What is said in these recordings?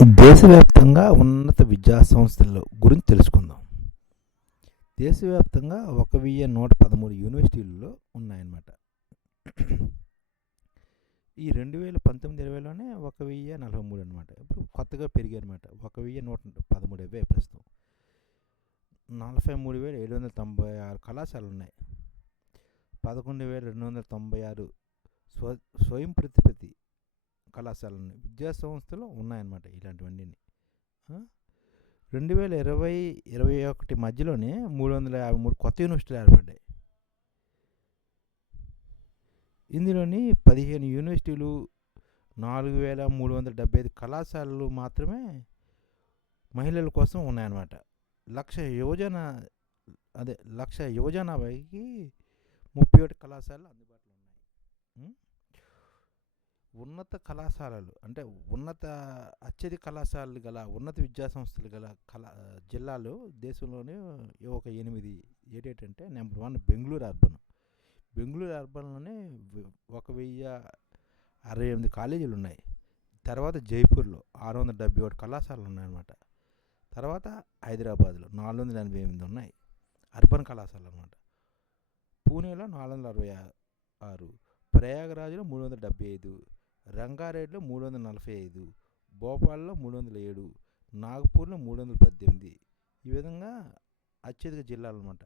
దేశవ్యాప్తంగా ఉన్నత విద్యా సంస్థల గురించి తెలుసుకుందాం. దేశవ్యాప్తంగా 1,113 యూనివర్సిటీలు ఉన్నాయన్నమాట. ఈ 2019-20లోనే 1,043 అనమాట. ఇప్పుడు కొత్తగా పెరిగాయన్నమాట. 1,113 అవే ప్రస్తుతం. 43,796 కళాశాలలు ఉన్నాయి. 11,296 స్వయం ప్రతిపత్తి కళాశాలను విద్యా సంస్థలు ఉన్నాయన్నమాట. ఇలాంటివన్నీ 2020-21 మధ్యలోనే 353 కొత్త యూనివర్సిటీలు ఏర్పడ్డాయి. ఇందులోని 15 యూనివర్సిటీలు, 4,375 కళాశాలలు మాత్రమే మహిళల కోసం ఉన్నాయన్నమాట. లక్ష యువజనాభాకి 31 కళాశాలలు అందుబాటులో ఉన్నాయి. ఉన్నత కళాశాలలు అంటే అత్యధిక కళాశాలలు గల ఉన్నత విద్యా సంస్థలు గల జిల్లాలు దేశంలోనే ఒక 8 ఏటంటే నెంబర్ 1 బెంగళూరు అర్బన్. బెంగళూరు అర్బన్లోనే 1,068 కాలేజీలు ఉన్నాయి. తర్వాత జైపూర్లో 671 కళాశాలలు ఉన్నాయన్నమాట. తర్వాత హైదరాబాద్లో 488 ఉన్నాయి అర్బన్ కళాశాలలు అన్నమాట. పూణేలో 466, ప్రయాగరాజ్లో 375, రంగారెడ్డిలో 345, భోపాల్లో 307, నాగపూర్లో 318. ఈ విధంగా అత్యధిక జిల్లాలు అన్నమాట.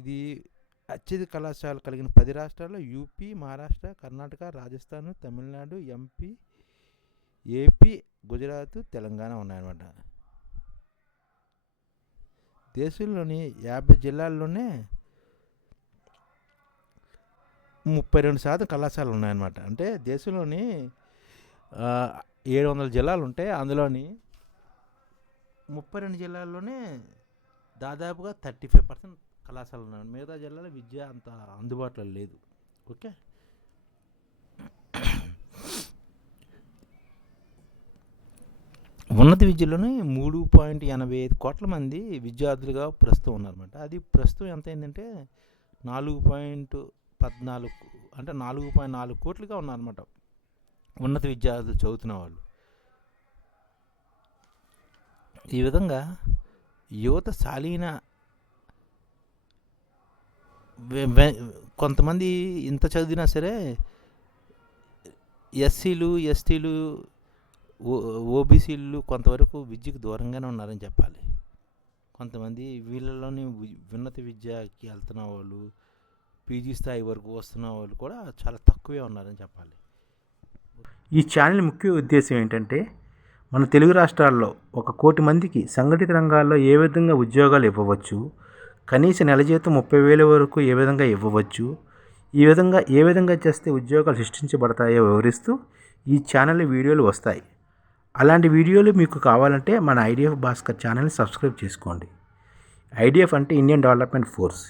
ఇది అత్యధిక కళాశాలలు కలిగిన 10 రాష్ట్రాల్లో యూపీ, మహారాష్ట్ర, కర్ణాటక, రాజస్థాన్, తమిళనాడు, ఏపీ, గుజరాత్, తెలంగాణ ఉన్నాయన్నమాట. దేశంలోని 50 జిల్లాల్లోనే 32% కళాశాలలు ఉన్నాయన్నమాట. అంటే దేశంలోని 700 జిల్లాలు ఉంటాయి. అందులోని 32 జిల్లాల్లోనే దాదాపుగా 35% కళాశాలలు ఉన్నాయి. మిగతా జిల్లాలో విద్య అంత అందుబాటులో లేదు. ఓకే, ఉన్నత విద్యలోనే 3.85 కోట్ల మంది విద్యార్థులుగా ప్రస్తుతం ఉన్నారన్నమాట. అది ప్రస్తుతం ఎంత అయిందంటే 4.4 కోట్లుగా ఉన్నారన్నమాట ఉన్నత విద్యార్థులు చదువుతున్న వాళ్ళు. ఈ విధంగా యువత శాలీన కొంతమంది ఇంత చదివినా సరే ఎస్సీలు, ఎస్టీలు, ఓబీసీలు కొంతవరకు విద్యకు దూరంగానే ఉన్నారని చెప్పాలి. కొంతమంది వీళ్ళలోని ఉన్నత విద్యకి వెళ్తున్న వాళ్ళు, పీజీ స్థాయి వరకు వస్తున్న వాళ్ళు కూడా చాలా తక్కువే ఉన్నారని చెప్పాలి. ఈ ఛానల్ ముఖ్య ఉద్దేశం ఏంటంటే మన తెలుగు రాష్ట్రాల్లో 1 కోటి మందికి సంఘటిత రంగాల్లో ఏ విధంగా ఉద్యోగాలు ఇవ్వవచ్చు, కనీస నెల జీతం 30,000 వరకు ఏ విధంగా ఇవ్వవచ్చు, ఏ విధంగా చేస్తే ఉద్యోగాలు సృష్టించబడతాయో వివరిస్తూ ఈ ఛానల్ వీడియోలు వస్తాయి. అలాంటి వీడియోలు మీకు కావాలంటే మన ఐడిఎఫ్ భాస్కర్ ఛానల్ని సబ్స్క్రైబ్ చేసుకోండి. ఐడిఎఫ్ అంటే ఇండియన్ డెవలప్మెంట్ ఫోర్స్.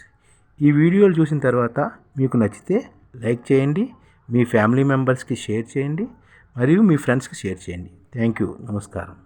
ఈ వీడియోలు చూసిన తర్వాత మీకు నచ్చితే లైక్ చేయండి, మీ ఫ్యామిలీ మెంబర్స్కి షేర్ చేయండి, మరియు మీ ఫ్రెండ్స్కి షేర్ చేయండి. Thank you. నమస్కారం.